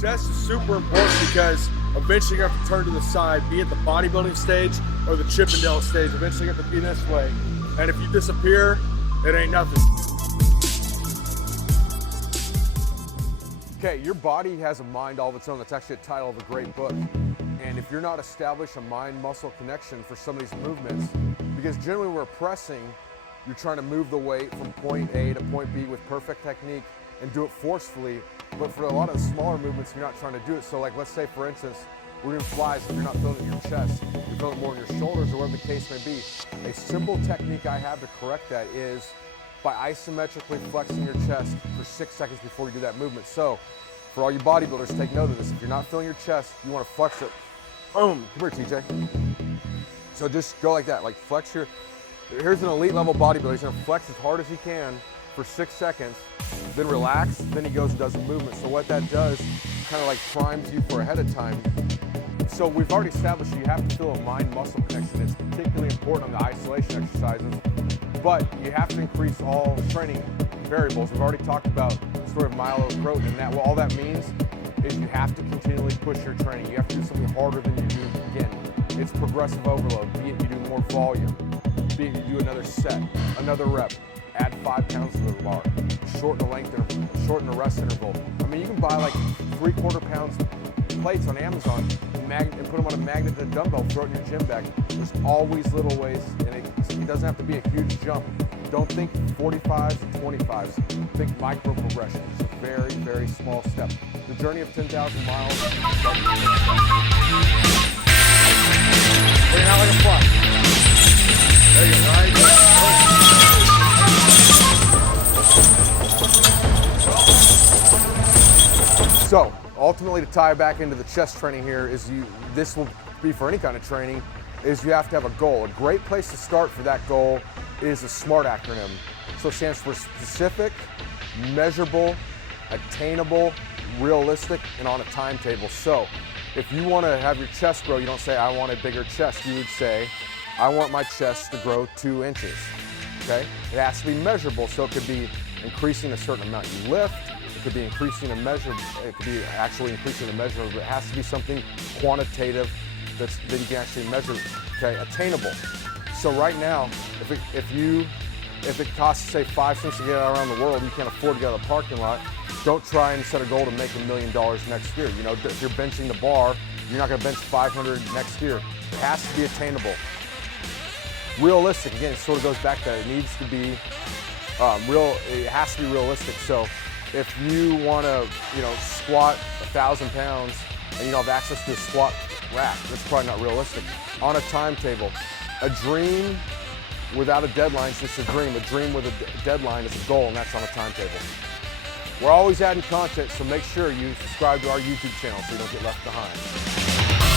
Chest is super important because eventually you have to turn to the side, be it the bodybuilding stage or the Chippendale stage. Eventually you have to be this way. And if you disappear, it ain't nothing. Okay, your body has a mind all of its own. That's actually a title of a great book. And if you're not establishing a mind-muscle connection for some of these movements, because generally when we're pressing, you're trying to move the weight from point A to point B with perfect technique and do it forcefully. But for a lot of the smaller movements, you're not trying to do it. So like, let's say for instance, we're doing flies, if you're not feeling it in your chest, you're feeling it more in your shoulders or whatever the case may be. A simple technique I have to correct that is by isometrically flexing your chest for 6 seconds before you do that movement. So for all you bodybuilders, take note of this. If you're not feeling your chest, you want to flex it. Boom, come here, TJ. So just go like that, like flex your, here's an elite level bodybuilder. He's gonna flex as hard as he can for 6 seconds, then relax, then he goes and does a movement. So what that does, kind of like primes you for ahead of time. So we've already established you have to feel a mind-muscle connection. It's particularly important on the isolation exercises, but you have to increase all training variables. We've already talked about the story of myeloprotein, and that well, all that means is you have to continually push your training. You have to do something harder than you do again. It's progressive overload, be it you do more volume, be it you do another set, another rep, add 5 pounds to the bar, shorten the length interval, shorten the rest interval. I mean, you can buy like 3/4 pounds plates on Amazon and put them on a magnet and a dumbbell, throw it in your gym bag. There's always little ways, and it doesn't have to be a huge jump. Don't think 45s and 25s. Think micro progression. Just a very, very small step. The journey of 10,000 miles. Bring it out like a front. There you go, right? So, ultimately to tie back into the chest training here is this will be for any kind of training, is you have to have a goal. A great place to start for that goal is a SMART acronym. So it stands for specific, measurable, attainable, realistic, and on a timetable. So if you want to have your chest grow, you don't say, I want a bigger chest. You would say, I want my chest to grow 2 inches. Okay? It has to be measurable, so it could be increasing a certain amount you lift. It could be increasing a measure. It could be actually increasing the measure, but it has to be something quantitative that you can actually measure. Okay, attainable. So right now, if it costs say 5 cents to get out around the world, you can't afford to get out of the parking lot. Don't try and set a goal to make $1 million next year. You know, if you're benching the bar, you're not going to bench 500 next year. It has to be attainable. Realistic, again, it sort of goes back to that. It needs to be it has to be realistic. So if you want to, squat 1,000 pounds and you don't have access to a squat rack, that's probably not realistic. On a timetable, a dream without a deadline is just a dream. A dream with a deadline is a goal, and that's on a timetable. We're always adding content, so make sure you subscribe to our YouTube channel so you don't get left behind.